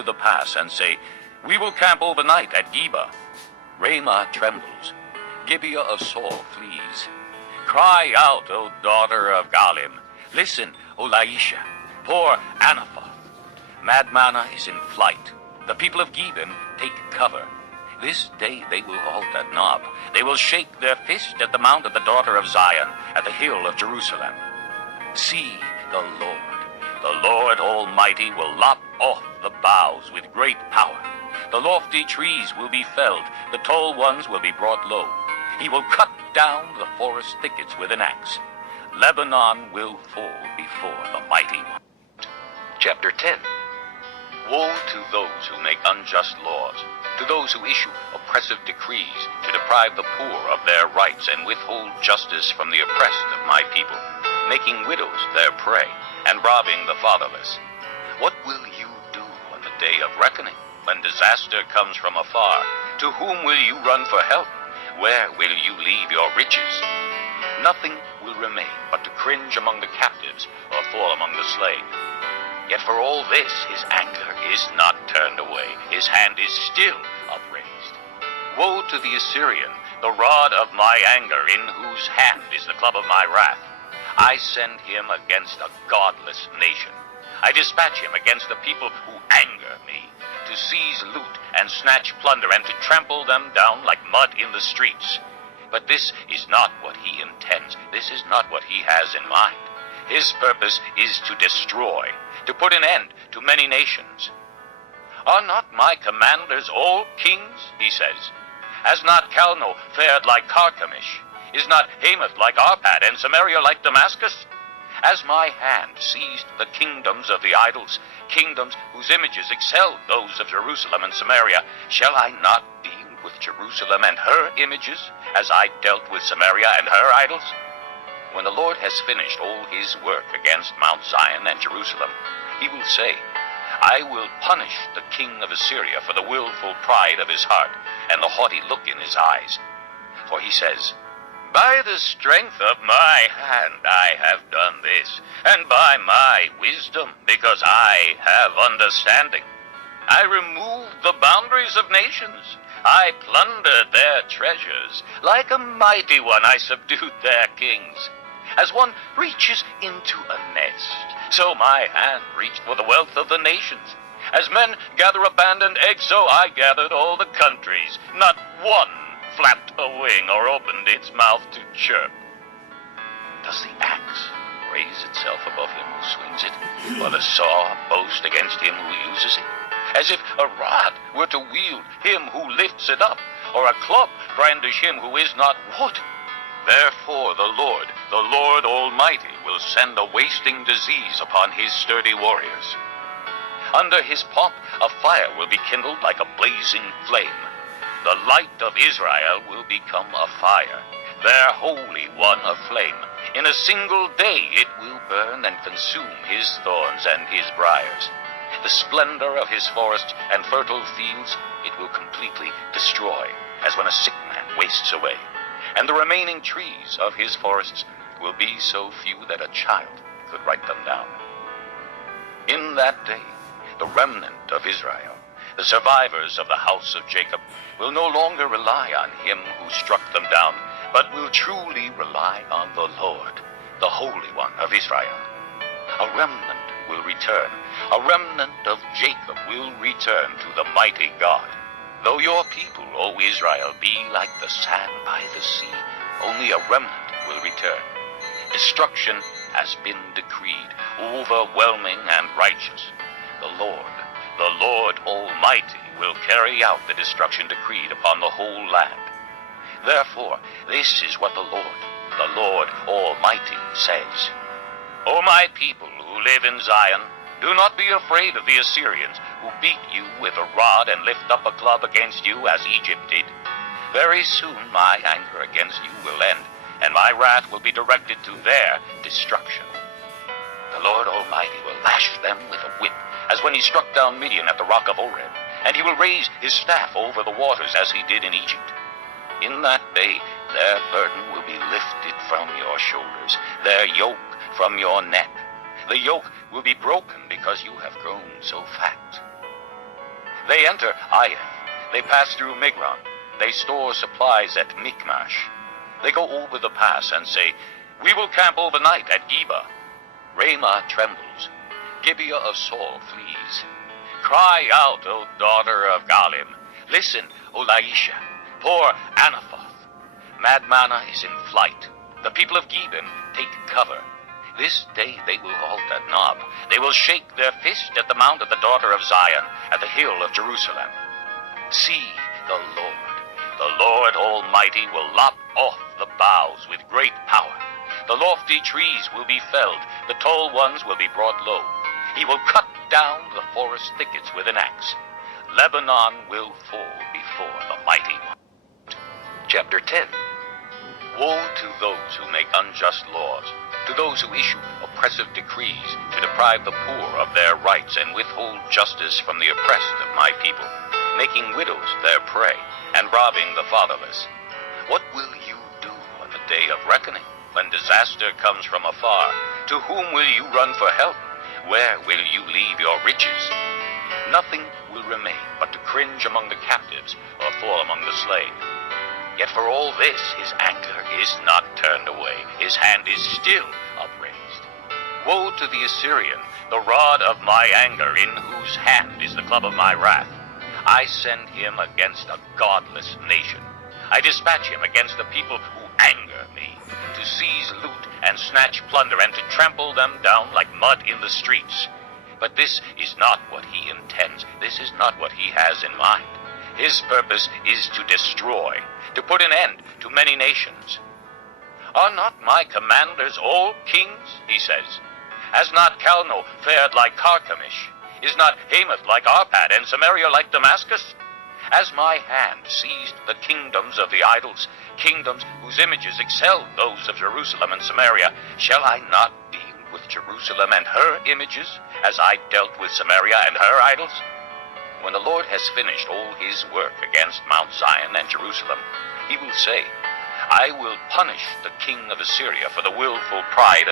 with the pass and say, "We will camp overnight at Geba." Ramah trembles. Gibeah of Saul flees. Cry out, O daughter of Galim. Listen, O Laisha. Poor Anathoth. Madmanah is in flight. The people of Gebim take cover. This day they will halt at Nob. They will shake their fist at the mount of the daughter of Zion, at the hill of Jerusalem. See, the Lord Almighty will lop off the boughs with great power. The lofty trees will be felled, the tall ones will be brought low. He will cut down the forest thickets with an axe. Lebanon will fall before the mighty one. Chapter 10. Woe to those who make unjust laws, to those who issue oppressive decrees to deprive the poor of their rights and withhold justice from the oppressed of my people, making widows their prey and robbing the fatherless. What will you do on the day of reckoning, when disaster comes from afar? To whom will you run for help? Where will you leave your riches? Nothing will remain but to cringe among the captives or fall among the slain. Yet for all this, his anger is not turned away. His hand is still upraised. Woe to the Assyrian, the rod of my anger, in whose hand is the club of my wrath. I send him against a godless nation. I dispatch him against the people who anger me, to seize loot and snatch plunder and to trample them down like mud in the streets. But this is not what he intends. This is not what he has in mind. His purpose is to destroy, to put an end to many nations. Are not my commanders all kings, he says? Has not Calno fared like Carchemish? Is not Hamath like Arpad, and Samaria like Damascus? As my hand seized the kingdoms of the idols, kingdoms whose images excelled those of Jerusalem and Samaria, shall I not deal with Jerusalem and her images, as I dealt with Samaria and her idols? When the Lord has finished all his work against Mount Zion and Jerusalem, he will say, I will punish the king of Assyria for the willful pride of his heart and the haughty look in his eyes. For he says, by the strength of my hand I have done this, and by my wisdom, because I have understanding. I removed the boundaries of nations. I plundered their treasures. Like a mighty one I subdued their kings. As one reaches into a nest, so my hand reached for the wealth of the nations. As men gather abandoned eggs, so I gathered all the countries. Not one flapped a wing or opened its mouth to chirp. Does the axe raise itself above him who swings it, or the saw boast against him who uses it? As if a rod were to wield him who lifts it up, or a club brandish him who is not wood. Therefore the Lord Almighty, will send a wasting disease upon his sturdy warriors. Under his pomp a fire will be kindled like a blazing flame. The light of Israel will become a fire, their Holy One a flame. In a single day it will burn and consume his thorns and his briars. The splendor of his forests and fertile fields it will completely destroy, as when a sick man wastes away. And the remaining trees of his forests will be so few that a child could write them down. In that day, the remnant of Israel, the survivors of the house of Jacob, will no longer rely on him who struck them down, but will truly rely on the Lord, the Holy One of Israel. A remnant will return. A remnant of Jacob will return to the mighty God. Though your people, O Israel, be like the sand by the sea, only a remnant will return. Destruction has been decreed, overwhelming and righteous. The Lord Almighty, will carry out the destruction decreed upon the whole land. Therefore, this is what the Lord Almighty says. O my people who live in Zion, do not be afraid of the Assyrians, who beat you with a rod and lift up a club against you as Egypt did. Very soon my anger against you will end, and my wrath will be directed to their destruction. The Lord Almighty will lash them with a whip, as when he struck down Midian at the rock of Oreb, and he will raise his staff over the waters as he did in Egypt. In that day their burden will be lifted from your shoulders, their yoke from your neck. The yoke will be broken because you have grown so fat. They enter Aiath. They pass through Migron. They store supplies at Michmash. They go over the pass and say, "We will camp overnight at Geba." Ramah trembles. Gibeah of Saul flees. Cry out, O daughter of Galim. Listen, O Laisha. Poor Anathoth. Madmanah is in flight. The people of Gebim take cover. This day they will halt at Nob. They will shake their fist at the mount of the daughter of Zion, at the hill of Jerusalem. See, the Lord Almighty will lop off the boughs with great power. The lofty trees will be felled, the tall ones will be brought low. He will cut down the forest thickets with an axe. Lebanon will fall before the mighty one. Chapter 10. Woe to those who make unjust laws, to those who issue oppressive decrees to deprive the poor of their rights and withhold justice from the oppressed of my people, making widows their prey and robbing the fatherless. What will you do on the day of reckoning, when disaster comes from afar? To whom will you run for help? Where will you leave your riches? Nothing will remain but to cringe among the captives or fall among the slain. Yet for all this, his anger is not turned away. His hand is still upraised. Woe to the Assyrian, the rod of my anger, in whose hand is the club of my wrath. I send him against a godless nation. I dispatch him against the people who anger me, to seize loot and snatch plunder and to trample them down like mud in the streets. But this is not what he intends. This is not what he has in mind. His purpose is to destroy, to put an end to many nations. Are not my commanders all kings, he says? Has not Calno fared like Carchemish? Is not Hamath like Arpad, and Samaria like Damascus? Has my hand seized the kingdoms of the idols, kingdoms whose images excel those of Jerusalem and Samaria? Shall I not deal with Jerusalem and her images, as I dealt with Samaria and her idols? When the Lord has finished all his work against Mount Zion and Jerusalem, he will say, I will punish the king of Assyria for the willful pride